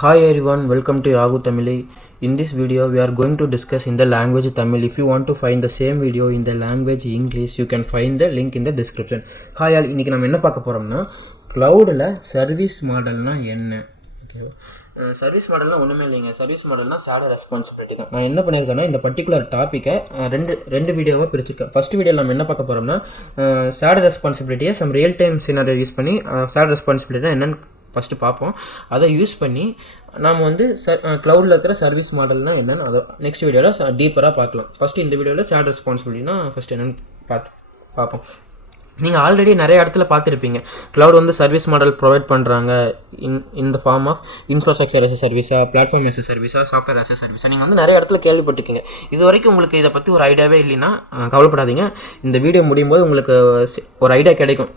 Hi everyone, welcome to Yagu Tamil. In this video, we are going to discuss in the language Tamil. If you want to find the same video in the language English, you can find the link in the description. Hi all, இன்னைக்கு நம்ம என்ன பார்க்க போறோம்னா cloudல service மாடல்னா என்ன? ஓகேவா? Service மாடல்னா ஒன்றுமே இல்லைங்க. Service மாடல்னா shared responsibility தான். நான் என்ன பண்ணியிருக்கேன்னா இந்த பர்டிகுலர் டாப்பிக்கை ரெண்டு வீடியோவாக பிரிச்சிருக்கேன். ஃபஸ்ட் வீடியோவில் நம்ம என்ன பார்க்க போகிறோம்னா ஷேர்டு ரெஸ்பான்சிபிலிட்டியை some real time scenario use பண்ணி ஷேர்டு ரெஸ்பான்சிபிலிட்டினா என்னென்னு ஃபஸ்ட்டு பார்ப்போம். அதை யூஸ் பண்ணி நாம் வந்து க்ளவுடில் இருக்கிற சர்வீஸ் மாடல்னால் என்னென்னு அதை நெக்ஸ்ட் வீடியோவில் டீப்பராக பார்க்கலாம். ஃபஸ்ட்டு இந்த வீடியோவில் ஷேர்ட் ரெஸ்பான்சிபிலிட்டினா ஃபஸ்ட் என்னென்னு பார்ப்போம். நீங்கள் ஆல்ரெடி நிறைய இடத்துல பார்த்துருப்பீங்க. க்ளவுட் வந்து சர்வீஸ் மாடல் ப்ரொவைட் பண்ணுறாங்க in the form of infrastructure as சர்வீஸா, பிளாட்ஃபார்ம் எஸ் சர்வீஸா, சாஃப்ட்வேர் எஸ் சர்வீஸா. நீங்கள் வந்து நிறைய இடத்துல கேள்விப்பட்டிருக்கீங்க. இது வரைக்கும் உங்களுக்கு இதை பற்றி ஒரு ஐடியாவே இல்லைன்னா கவலைப்படாதீங்க. இந்த வீடியோ முடியும் போது உங்களுக்கு ஒரு ஐடியா கிடைக்கும்.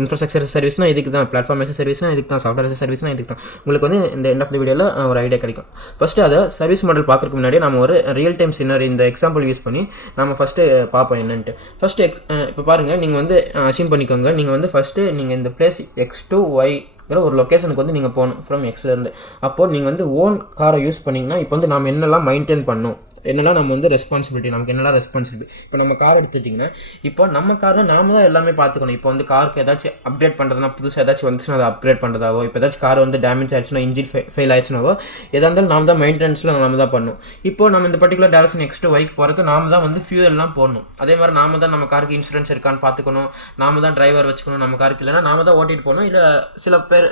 இன்ஃப்ராஸ்ட்ரக்சர் சர்வீஸ்னால் இதுக்கு தான், பிளாட்ஃபார்ம் எஸ் சர்வீஸ்னால் இதுக்கு தான், சாஃப்ட்வேர் எஸ் சர்வீஸ்னால் இதுக்கு தான். உங்களுக்கு வந்து இந்த எண்ட் ஆஃப் த வீடியோவில் ஒரு ஐடியா கிடைக்கும். ஃபஸ்ட்டு அதை சர்வீஸ் மாடல் பார்க்குறதுக்கு முன்னாடி நம்ம ஒரு ரியல் டைம் சின்னர் இந்த எக்ஸாம்பிள் யூஸ் பண்ணி நம்ம ஃபஸ்ட்டு பார்ப்போம் என்னன்ட்டு. ஃபஸ்ட்டு இப்போ பாருங்கள், நீங்கள் வந்து அசியூம் பண்ணிக்கோங்க. நீங்கள் வந்து ஃபஸ்ட்டு நீங்கள் இந்த பிளேஸ் X to Yங்கிற ஒரு லொக்கேஷனுக்கு வந்து நீங்கள் போகணும் ஃப்ரம் எக்ஸ்லேருந்து. அப்போது நீங்கள் வந்து ஓன் காரை யூஸ் பண்ணிங்கன்னா இப்போ வந்து நாம் என்னெல்லாம் மெயின்டைன் பண்ணணும், என்னெல்லாம் நம்ம வந்து ரெஸ்பான்சிபிலிட்டி, நமக்கு என்னெல்லாம் ரெஸ்பான்சிபிலிட்டி. இப்போ நம்ம கார் எடுத்துட்டிங்கன்னா இப்போ நம்ம காரை நாம தான் எல்லாமே பார்த்துக்கணும். இப்போ வந்து காருக்கு ஏதாச்சும் அப்டேட் பண்ணுறதுனா, புதுசாக ஏதாச்சும் வந்துச்சுன்னா அதை அப்கிரேட் பண்ணுறதாவோ, இப்போ ஏதாச்சும் கார் வந்து டேமேஜ் ஆயிடுச்சுன்னா, இன்ஜின் ஃபெயில் ஆயிடுச்சுனாவோ, எதாக இருந்தாலும் நாம் தான் மெயின்டெனன்ஸில் நம்ம தான் பண்ணணும். இப்போ நம்ம இந்த பர்டிகுலர் டேரக்ஷன் X to Yக்கு போகிறதுக்கு நாம தான் வந்து ஃபியூயல்லாம் போடணும். அதே மாதிரி நாம தான் நம்ம காருக்கு இன்சூரன்ஸ் இருக்கான்னு பார்த்துக்கணும், நாம தான் டிரைவர் வச்சுக்கணும். நம்ம காருக்கு இல்லைன்னா நாம தான் ஓட்டிட்டு போகணும். இல்லை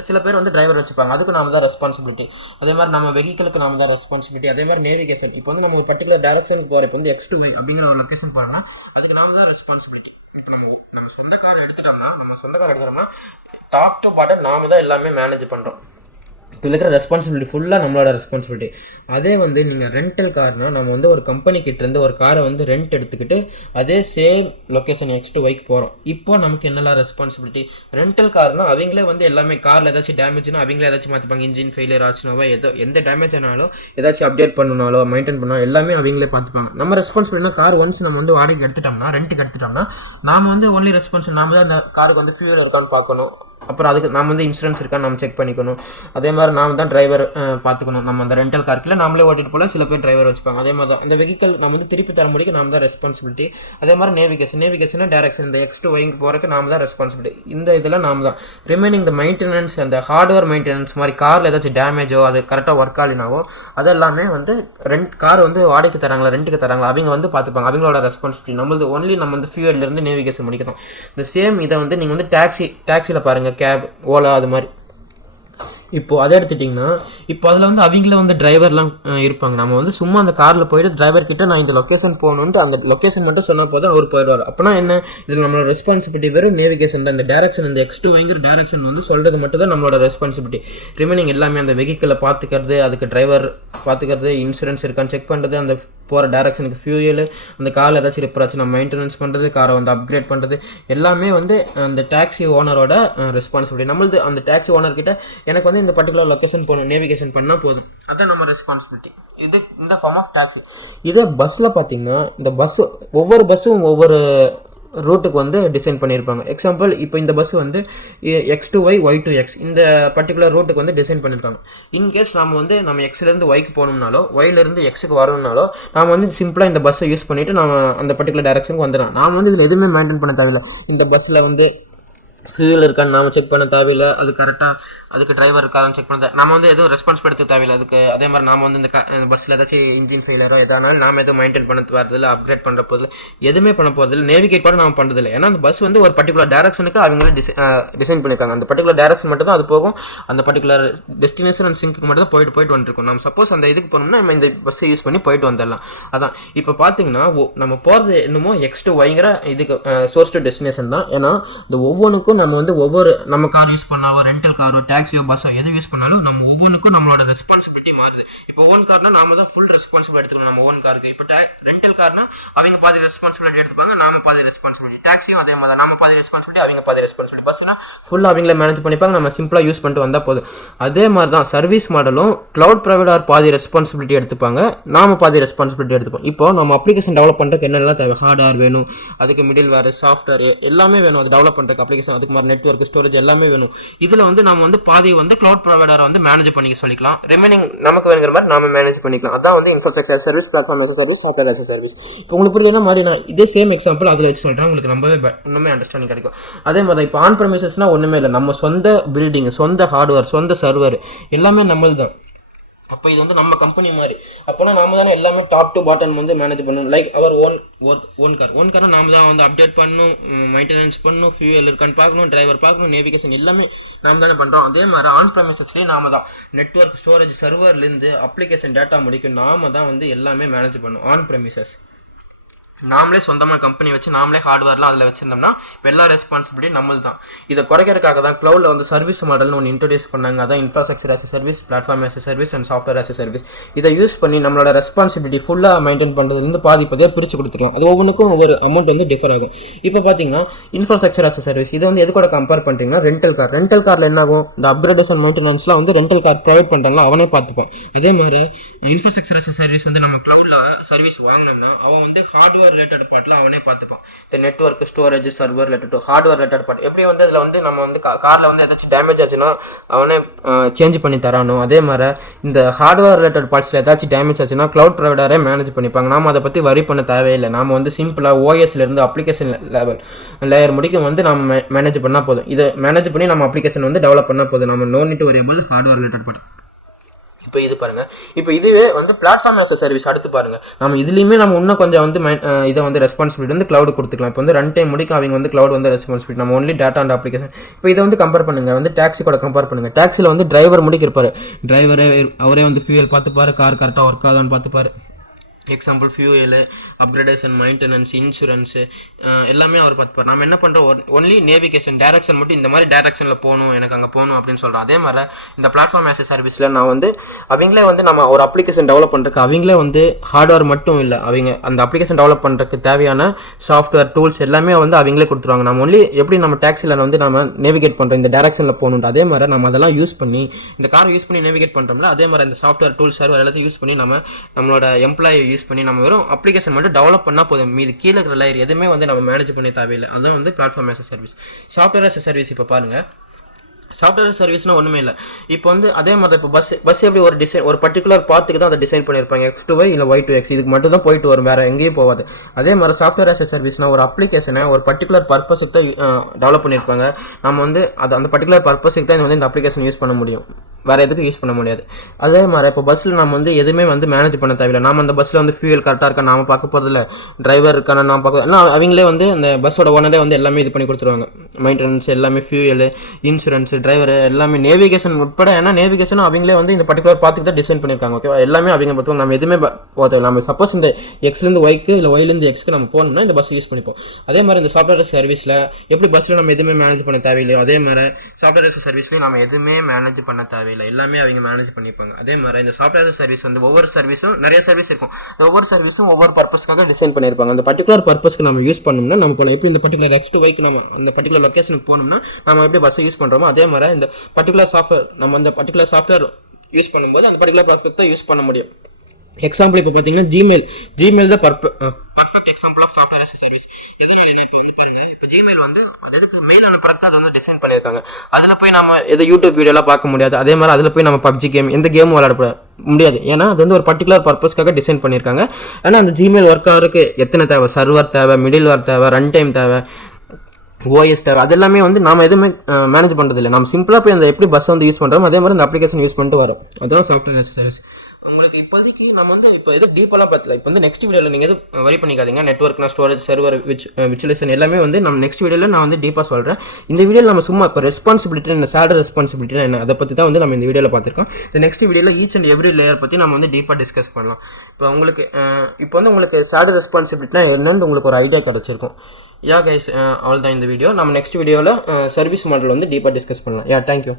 சில பேர் வந்து டிரைவர் வச்சுப்பாங்க, அதுக்கு நாம தான் ரெஸ்பான்சிபிலிட்டி. அதே மாதிரி நம்ம வெஹிக்கிளுக்கு நாம தான் ரெஸ்பான்சிபிலிட்டி. அதே மாதிரி நேவிகேஷன், இப்போ வந்து நம்ம ஒரு பர்டிகுலர் டேரக்ஷனுக்கு போகிறோம். இப்போ வந்து X to Y அப்படிங்கிற ஒரு லொக்கேஷன் போகிறோம்னா அதுக்கு நாம தான் ரெஸ்பான்சிபிலிட்டி. இப்போ நம்ம சொந்த கார் எடுத்துட்டோம்னா டாப் டு பாட்டம் நாம தான் எல்லாமே மேனேஜ் பண்ணுறோம். இதில் இருக்கிற ரெஸ்பான்சிபிலிட்டி ஃபுல்லாக நம்மளோட ரெஸ்பான்சிபிலிட்டி. அதே வந்து நீங்கள் ரெண்டல் கார்னால் நம்ம வந்து ஒரு கம்பெனிக்கிட்டேருந்து ஒரு காரை வந்து ரெண்ட் எடுத்துக்கிட்டு அதே சேம் லொக்கேஷன் X to Yக்கு போகிறோம். இப்போ நமக்கு என்னெல்லாம் ரெஸ்பான்சிபிலிட்டி? ரெண்டல் கார்னால் அவங்களே வந்து எல்லாமே காரில் ஏதாச்சும் டேமேஜ்னா அவங்களே ஏதாச்சும் மாற்றிப்பாங்க. இன்ஜின் ஃபெயிலியர் ஆச்சுனாவோ, எந்த டேமேஜ் ஆனாலும், ஏதாச்சும் அப்டேட் பண்ணனாலோ, மெயின்டைன் பண்ணாலும் எல்லாமே அவங்களே பார்த்துப்பாங்க. நம்ம ரெஸ்பான்சிபிலிட்டினா கார் ஒன்ஸ் நம்ம வந்து வாடகைக்கு எடுத்துட்டோம்னா, ரெண்ட்டுக்கு எடுத்துட்டோம்னா, நாம் வந்து ஒன்லி ரெஸ்பான்சிபிலிட்டி நாம தான் அந்த காருக்கு வந்து ஃபியூல் இருக்கான்னு பார்க்கணும். அப்புறம் அதுக்கு நாம் வந்து இன்சூரன்ஸ் இருக்கான்னு நம்ம செக் பண்ணிக்கணும். அதே மாதிரி நாம் தான் டிரைவர் பார்த்துக்கணும். நம்ம அந்த ரெண்டல் கார்க்கில் நாமளே ஓட்டிட்டு போல, சில பேர் டிரைவர் வச்சுப்பாங்க. அதே மாதிரி தான் அந்த வெஹிக்கல் நம்ம வந்து திருப்பி தர முடியும், நாம் தான் ரெஸ்பான்சிபிலிட்டி. அதே மாதிரி நேவிகேஷன் டேரக்ஷன் இந்த X to Yக்கு போகிறதுக்கு நாம் தான் ரெஸ்பான்சிபிலிட்டி. இந்த இதில் நாம் தான் ரிமைனிங் த மெயின்டெனன்ஸ், அந்த ஹார்ட்வேர் மெயின்டெனன்ஸ் மாதிரி காரில் ஏதாச்சும் டேமேஜோ, அது கரெக்டாக ஒர்க் ஆலினாவோ, அதெல்லாமே வந்து கார் வந்து வாடகைக்கு தராங்களா, ரெண்ட்டுக்கு தராங்களா, அவங்க வந்து பார்த்துப்பாங்க. அவங்களோட ரெஸ்பான்சிபிலிட்டி. நம்மளது ஒன்லி நம்ம வந்து ஃபியூயர்லேருந்து நேவிகேஷன் முடிக்கணும். இந்த சேம் இதை வந்து நீங்கள் வந்து டாக்ஸியில் பாருங்கள், கேப், ஓலா, அது மாதிரி. இப்போது அதை எடுத்துட்டிங்கன்னா இப்போ அதில் வந்து அவங்கள வந்து டிரைவர்லாம் இருப்பாங்க. நம்ம வந்து சும்மா அந்த காரில் போய்ட்டு டிரைவர்கிட்ட நான் இந்த லொக்கேஷன் போகணுன்ட்டு அந்த லொக்கேஷன் மட்டும் சொன்னால் போதும், அவர் போயிடுவார். அப்போனா என்ன, இதில் நம்மளோட ரெஸ்பான்சிபிலிட்டி வெறும் நேவிகேஷன் தான். இந்த டேரக்ஷன், இந்த X to Yங்கிற டேரக்ஷன் வந்து சொல்கிறது மட்டும் தான் நம்மளோட ரெஸ்பான்சிபிலிட்டி. ரிமைனிங் எல்லாமே அந்த வெஹிக்கிளை பார்த்துக்கிறது, அதுக்கு டிரைவர் பார்த்துக்கிறது, இன்சூரன்ஸ் இருக்கான்னு செக் பண்ணுறது, அந்த போகிற டேரக்ஷனுக்கு ஃபியூயல், அந்த காரில் ஏதாச்சும் ரிப்பேர் ஆச்சு நம்ம மெயின்டெனன்ஸ் பண்ணுறது, காரை வந்து அப்கிரேட் பண்ணுறது, எல்லாமே வந்து அந்த டாக்ஸி ஓனரோட ரெஸ்பான்சிபிலிட்டி. நம்மளது அந்த டாக்ஸி ஓனர்கிட்ட எனக்கு வந்து இந்த பர்டிகுலர் லொக்கேஷன் போகணும், நேவிகேஷன் பண்ணால் போதும், அதுதான் நம்ம ரெஸ்பான்சிபிலிட்டி. இது இந்த ஃபார்ம் ஆஃப் டாக்ஸி. இதே பஸ்ஸில் பார்த்தீங்கன்னா இந்த ஒவ்வொரு பஸ்ஸும் ஒவ்வொரு ரூட்டுக்கு வந்து டிசைன் பண்ணியிருப்பாங்க. எக்ஸாம்பிள், இப்போ இந்த பஸ் வந்து X to Y, Y to X இந்த பர்டிகுலர் ரூட்டுக்கு வந்து டிசைன் பண்ணியிருக்காங்க. இன்கேஸ் நம்ம எக்ஸ்லேருந்து ஒய்க்கு போகணும்னாலோ, ஒய்லேருந்து எக்ஸுக்கு வரணும்னாலோ, நாம் வந்து சிம்பிளாக இந்த பஸ்ஸை யூஸ் பண்ணிவிட்டு நம்ம அந்த பர்டிகுலர் டேரக்ஷனுக்கு வந்துடலாம். நாம் வந்து இதில் எதுவுமே மெயின்டைன் பண்ண தேவையில்லை. இந்த பஸ்ஸில் வந்து ஃபியூல் இருக்கான்னு நாம் செக் பண்ண தேவையில்லை, அது கரெக்டாக அதுக்கு டிரைவர் இருக்கான்னு செக் பண்ண நம்ம வந்து எதுவும் ரெஸ்பான்சிபிலிட்டி தேவையில்லை அதுக்கு. அதே மாதிரி நாம் வந்து இந்த பஸ்ஸில் ஏதாச்சும் இன்ஜின் ஃபெயிலியரோ எதானாலும் நாம் எதுவும் மெயின்டைன் பண்ண வரதில்லை, அப்கிரேட் பண்ணுற போதில்லை, எதுவுமே பண்ண போதில்லை, நேவிகேட் கூட நம்ம பண்ணுறதில்லை. ஏன்னா அந்த பஸ் வந்து ஒரு பர்டிகுலர் டேரக்ஷனுக்கு அவங்களே டிசைன் பண்ணியிருக்காங்க. அந்த பர்டிகுலர் டேரக்ஷன் மட்டும் தான் அது போகும், அந்த பர்டிகுலர் டெஸ்டினேஷன் அண்ட் சிங்க்கு மட்டும் தான் போயிட்டு வந்துருக்கும். நம்ம சப்போஸ் அந்த இதுக்கு போனோம்னா நம்ம இந்த பஸ்ஸை யூஸ் பண்ணி போயிட்டு வந்துடலாம். அதான் இப்போ பார்த்தீங்கன்னா நம்ம போகிறது என்னமோ X to Yங்கிற இதுக்கு சோர்ஸ் டு டெஸ்டினேஷன் தான். ஏன்னா இந்த ஒவ்வொன்றுக்கும் நம்ம வந்து நம்ம கார் யூஸ் பண்ணாவோ, ரெண்டல் காரோ, டாக்ஸியோ, பஸ்ஸோ எது யூஸ் பண்ணாலும் நம்ம ஒவ்வொன்றுக்கும் நம்மளோட ரெஸ்பான்சிபிலிட்டி மாறுது. இப்போ ஓன் கார்னா நாம தான் ஃபுல் ரெஸ்பான்சிபிலிட்டி எடுத்துக்கணும் நம்ம ஓன் காருக்கு. இப்போ ரெண்டல் கார்னா அவங்க பாதி ரெஸ்பான்சிபிலிட்டி எடுத்துப்பாங்க, நாம பாதி ரெஸ்பான்சிபிலிட்டி. டாக்ஸியும் அதே மாதிரி நாம பாதி ரெஸ்பான்சிபிலிட்டி, அவங்க பாதி ரெஸ்பான்சிபிலிட்டி. பஸ்னா ஃபுல்லாக அவங்கள மேனேஜ் பண்ணிப்பாங்க, நம்ம சிம்பிளாக யூஸ் பண்ணிட்டு வந்தால் போதும். அதே மாதிரி தான் சர்வீஸ் மாடலும் க்ளவுட் ப்ரொவைடர் பாதி ரெஸ்பான்சிபிலிட்டி எடுத்துப்பாங்க, நாம பாதி ரெஸ்பான்சிபிலிட்டி எடுத்துப்போம். இப்போ நம்ம அப்ளிகேஷன் டெவலப் பண்ணுறதுக்கு என்னெல்லாம் தேவை, ஹார்ட்வேர் வேணும், அதுக்கு மிடில் வேறு சாஃப்ட்வேர் எல்லாமே வேணும். அது டெவலப் பண்ணுறதுக்கு அப்ளிகேஷன், அதுக்கு மாதிரி நெட்வொர்க், ஸ்டோரேஜ் எல்லாமே வேணும். இதில் வந்து நம்ம வந்து பாதி வந்து க்ளவுட் ப்ரொவைடரை வந்து மேனேஜ் பண்ணிக்க சொல்லிக்கலாம். ரிமைனிங் நமக்கு வேணுங்கிற மாதிரி நாம மேனேஜ் பண்ணிக்கலாம். அதான் வந்து infrastructure service, platform as a service, software as a service. இப்போ உங்களுக்கு புரியல மாதிரி நான் இதே சேம் எக்ஸாம்பிள் அதில் வச்சு சொல்கிறேன், உங்களுக்கு இன்னுமே அண்டர்ஸ்டாண்டிங் கிடைக்கும். அதே மாதிரி இப்போ ஆன் ப்ரெமிசஸ்னால் ஒன்றுமே இல்லை, நம்ம சொந்த பில்டிங், சொந்த ஹார்ட்வேர், சொந்த சர்வர் எல்லாமே நம்மளது தான். அப்போ இது வந்து நம்ம கம்பெனி மாதிரி. அப்போனா நாம தானே எல்லாமே டாப் டு பாட்டம் வந்து மேனேஜ் பண்ணணும். லைக் அவர் ஓன் காரை நாம தான் வந்து அப்டேட் பண்ணணும், மெயின்டெனன்ஸ் பண்ணணும், ஃபியூயல் இருக்கான்னு பார்க்கணும், டிரைவர் பார்க்கணும், நேவிகேஷன் எல்லாமே நாம தானே பண்ணுறோம். அதே மாதிரி ஆன் ப்ரெமிசஸ்லேயே நாம தான் நெட்வொர்க், ஸ்டோரேஜ், சர்வர்லேருந்து அப்ளிகேஷன் டேட்டா முடிக்கும் நாம தான் வந்து எல்லாமே மேனேஜ் பண்ணணும். ஆன் ப்ரெமிசஸ் நாமளே சொந்தமாக கம்பெனி வச்சு நாமளே ஹார்ட்வேர்லாம் அதில் வச்சுருந்தோம்னா இப்போ எல்லா ரெஸ்பான்சிபிலிட்டி நம்மள் தான். இதை குறைக்கிறதுக்காக தான் க்ளவுடில் வந்து சர்வீஸ் மாடல்னு ஒன்று இன்ட்ரடியூஸ் பண்ணாங்க. அதான் infrastructure as a service, platform as a service and software as a service. இதை யூஸ் பண்ணி நம்மளோட ரெஸ்பான்சிபிலிட்டி ஃபுல்லாக மெயின்டைன் பண்ணுறதுலேருந்து பாதிப்பதையாக பிரித்து கொடுத்துக்கலாம். அது ஒவ்வொன்றுக்கும் ஒவ்வொரு அமௌண்ட் வந்து டிஃபர் ஆகும். இப்போ பார்த்தீங்கன்னா இன்ஃப்ராஸ்ட்ரக்சர் as a சர்வீஸ் இதை வந்து எது கூட கம்பேர் பண்ணுறீங்கன்னா ரெண்டல் காரில் என்ன ஆகும், இந்த அப்கிரேடேஷன் மெயின்டெனன்ஸ்லாம் வந்து ரெண்டல் கார் ப்ரொவைட் பண்ணுறாங்களோ அவனே பார்த்துப்பான். அதே மாதிரி இன்ஃப்ராஸ்ட்ரக்சர் as a சர்வீஸ் வந்து நம்ம க்ளவுடில் சர்வீஸ் வாங்கினோம்னா அவன் வந்து ஹார்ட்வேர் ரிலேட்டட் பார்ட்டில் அவனே பார்த்துப்பான். இந்த network, storage, server related, hardware related part எப்படி வந்து அதில் வந்து நம்ம வந்து காரில் வந்து ஏதாச்சும் டேமேஜ் ஆச்சுன்னா அவனே சேஞ்ச் பண்ணி தரானோ, அதே மாதிரி இந்த ஹார்ட்வேர் ரிலேட்டட் பார்ட்ஸில் ஏதாச்சும் டேமேஜ் ஆச்சுன்னா க்ளவுட் ப்ரொவைடரே மேனேஜ் பண்ணிப்பாங்க. நாம் அதை பற்றி வரி பண்ண தேவையில்லை. நாம் வந்து சிம்பிளாக ஓஎஸ்லேருந்து அப்ளிகேஷன் லேயர் முடிக்கும் வந்து நம்ம மேனேஜ் பண்ணால் போதும். இதை மேனேஜ் பண்ணி நம்ம அப்ளிகேஷன் வந்து டெவலப் பண்ணால் போதும். நம்ம no need to worry about hardware related part. இப்போ இது பாருங்கள், இப்போ இதுவே வந்து பிளாட்ஃபார்ம் as a சர்வீஸ் அடுத்து பாருங்கள். நம்ம இதுலேயுமே நம்ம இன்னும் கொஞ்சம் வந்து இதை வந்து ரெஸ்பான்சிபிலிட்டி வந்து க்ளவுட் கொடுத்துக்கலாம். இப்போ வந்து ரன் டைம் முடிக்க அவங்க வந்து க்ளவுட் வந்து ரெஸ்பான்சிபிலிட்டி, நம்ம ஒன்லி டேட்டா அண்ட் அப்ளிகேஷன். இப்போ இதை வந்து கம்பேர் பண்ணுங்கள், வந்து டாக்ஸி கூட கம்பேர் பண்ணுங்கள். டாக்ஸியில் வந்து டிரைவர் முடிக்கிருப்பாரு, டிரைவரே அவரே வந்து ஃபியூயல் பார்த்துப்பாரு, கார் கரெக்டாக ஒர்க் ஆகுதான்னு பார்த்துப்பாரு. Example fuel, upgradation, maintenance, insurance எல்லாமே அவர் பார்த்துப்பார். நம்ம என்ன பண்ணுறோம், ஒன்லி நேவிகேஷன், டேரக்ஷன் மட்டும் இந்த மாதிரி டேரக்ஷனில் போகணும், எனக்கு அங்கே போகணும் அப்படின்னு சொல்கிறோம். அதே மாதிரி இந்த பிளாட்ஃபார்ம் as a சர்வீஸில் நான் வந்து அவங்களே வந்து நம்ம ஒரு அப்ளிகேஷன் டெவலப் பண்ணுறதுக்கு அவங்களே வந்து ஹார்ட்வேர் மட்டும் இல்லை, அவங்க அந்த அப்ளிகேஷன் டெவலப் பண்ணுறதுக்கு தேவையான சாஃப்ட்வேர் டூல்ஸ் எல்லாமே வந்து அவங்களே கொடுத்துருவாங்க. நம்ம ஒன்லி எப்படி நம்ம டாக்ஸியில் வந்து நம்ம நேவிகேட் பண்ணுறோம், இந்த டேரக்ஷனில் போகணும், அதே மாதிரி நம்ம அதெல்லாம் யூஸ் பண்ணி இந்த காரை யூஸ் பண்ணி நேவிகேட் பண்ணுறோம்ல, அதே மாதிரி இந்த சாஃப்ட்வேர் டூல்ஸ் சர்வர் எல்லாத்தையும் யூஸ் பண்ணி நம்மளோட எம்ப்ளாயை யூஸ் பண்ணி நம்ம வெறும் அப்ளிகேஷன் மட்டும் டெவலப் பண்ணால் போதும். மீது கீழே இருக்கிற லேயர் எதுவுமே வந்து நம்ம மேனேஜ் பண்ண தேவையில்லை. அதுவும் வந்து platform as a service. Software as a service இப்போ பாருங்கள், சாஃப்ட்வேர் சர்வீஸ்னால் ஒன்றுமே இல்லை. இப்போ வந்து அதே மாதிரி இப்போ பஸ் எப்படி ஒரு டிசைன் ஒரு பர்டிகுலர் பாத்துக்கு தான் அதை டிசைன் பண்ணியிருப்பாங்க, X to Y இல்லை Y to X, இதுக்கு மட்டும் தான் போயிட்டு வரும், வேறு எங்கேயும் போகாது. அதே மாதிரி சாஃப்ட்வேர் as a சர்வீஸ்னால் ஒரு அப்ளிகேஷனை ஒரு பர்டிகுலர் பர்பஸுக்கு தான் டெவலப் பண்ணியிருப்பாங்க. நம்ம வந்து அந்த பர்டிகுலர் பர்பஸுக்கு தான் வந்து இந்த அப்ளிகேஷன் யூஸ் பண்ண முடியும், வேறு எதுக்கும் யூஸ் பண்ண முடியாது. அதே மாதிரி இப்போ பஸ்ஸில் நம்ம வந்து எதுவுமே வந்து மேனேஜ் பண்ண தேவையில்லை. நம்ம அந்த பஸ்ஸில் வந்து ஃபியூயல் கரெக்டாக இருக்கா நாம பார்க்க போகிறதில்ல, டிரைவர் இருக்கான நாம் பார்க்க, ஆனால் அவங்களே வந்து அந்த பஸ்ஸோட ஓனரே வந்து எல்லாமே இது பண்ணி கொடுத்துருவாங்க. மெயின்டெனன்ஸ் எல்லாமே, ஃபியூயல், இன்சூரன்ஸ், டிரைவர் எல்லாமே, நேவிகேஷன் உட்பட. ஏன்னா நேவிகேஷன் அவங்களே வந்து இந்த பர்டிகுலர் பார்த்துக்கு தான் டிசைன் பண்ணியிருக்காங்க. ஓகேவா, எல்லாமே அவங்க பார்த்துக்கோங்க. நம்ம எதுவுமே போகிறது நம்ம சப்போஸ் இந்த எக்ஸ்லேருந்து ஒய்க்கு இல்லை ஒய்லேருந்து எக்ஸ்க்கு நம்ம போகணும்னா இந்த பஸ் யூஸ் பண்ணிப்போம். அதே மாதிரி இந்த சாஃப்ட்வேர் சர்வீஸில் எப்படி பஸ்ஸில் நம்ம எதுவுமே மேனேஜ் பண்ண தேவையில்லையோ அதே மாதிரி சாஃப்ட்வேர் சர்வீஸ்லேயும் நம்ம எதுவுமே மேனேஜ் பண்ண தேவையில்லை, எல்லாமே அவங்க மேனேஜ் பண்ணிப்பாங்க. அதே மாதிரி இந்த சாஃப்ட்வேர் சர்வீஸ் வந்து ஒவ்வொரு சர்வீஸும் நிறைய சர்வீஸ் இருக்கும், ஒவ்வொரு சர்வீஸும் ஒவ்வொரு பர்பஸ்க்காக டிசைன் பண்ணியிருப்பாங்க. அந்த பர்டிகுலர் பர்பஸ்க்கு நம்ம யூஸ் பண்ணோம்னா நம்ம போல எப்படி இந்த பர்டிகுலர் X to Yக்கு நம்ம அந்த பர்டிகுலர் லொக்கேஷனுக்கு போனோம்னா நம்ம எப்படி பஸ்ஸை யூஸ் பண்ணுறோமோ அதே மாதிரி இந்த பர்டிகுலர் சாஃப்ட்வேர் நம்ம அந்த பர்டிகுலர் சாஃப்ட்வேர் யூஸ் பண்ணும்போது அந்த பர்டிகுலர் பர்பஸ்க்கு தான் யூஸ் பண்ண முடியும். எக்ஸாம்பிள் இப்போ பார்த்தீங்கன்னா ஜிமெயில் தான் perfect example of software as a service. எதனால இப்போ வந்து பாருங்கள், இப்போ ஜிமெயில் வந்து அதுக்கு மெயில் அனுப்புறத அதை வந்து டிசைன் பண்ணியிருக்காங்க. அதில் போய் நம்ம எது யூடியூப் வீடியோலாம் பார்க்க முடியாது. அதே மாதிரி அதில் போய் நம்ம பப்ஜி கேம் எந்த கேமும் விளையாட முடியாது. ஏன்னா அது வந்து ஒரு பர்டிகுலர் பர்பஸ்க்காக டிசைன் பண்ணியிருக்காங்க. ஆனால் அந்த ஜிமெயில் ஒர்க் ஆகிறதுக்கு எத்தனை தேவை, சர்வர் தேவை, மிடில் வேர் தேவை, ரன் டைம் தேவை, ஓஎஸ் தேவை, அதெல்லாமே வந்து நாம் எதுவுமே மேனேஜ் பண்ணுறதில்லை. நம்ம சிம்பிளாக போய் அந்த எப்படி பஸ்ஸை வந்து யூஸ் பண்ணுறோம் அதே மாதிரி அந்த அப்ளிகேஷன் யூஸ் பண்ணிட்டு வரோம். அதுதான் சாஃப்ட்வேர் as a சர்வீஸ். உங்களுக்கு இப்போதைக்கு நம்ம வந்து இப்போ எது டீப்பெல்லாம் பார்த்துல. இப்போ வந்து நெக்ஸ்ட் வீடியோவில் நீங்கள் எது வரி பண்ணிக்காதீங்க. நெட்வொர்க்னா ஸ்டோரேஜ், சர்வர், விர்ச்சுவலைசேஷன் எல்லாமே வந்து நம்ம நெக்ஸ்ட் வீடியோவில் நான் வந்து டீப்பாக சொல்கிறேன். இந்த வீடியோவில் நம்ம சும்மா இப்போ ரெஸ்பான்சிபிலிட்டி என்ன, சேலரி ரெஸ்பான்சிபிலிட்டி என்ன, அதை பற்றி தான் வந்து நம்ம இந்த வீடியோவில் பார்த்துருக்கோம். இந்த நெக்ஸ்ட் வீடியோவில் ஈச் அண்ட் எவ்ரி லேயர் பற்றி நம்ம வந்து டீப்பாக டிஸ்கஸ் பண்ணலாம். இப்போ உங்களுக்கு சேலரி ரெஸ்பான்சிபிலிட்டினா என்னன்னு உங்களுக்கு ஒரு ஐடியா கிடச்சிருக்கும். யா கைஸ், ஆல் தான் இந்த வீடியோ. நம்ம நெக்ஸ்ட் வீடியோவில் சர்வீஸ் மாடல் வந்து டீப்பாக டிஸ்கஸ் பண்ணலாம். யா, தேங்க்யூ.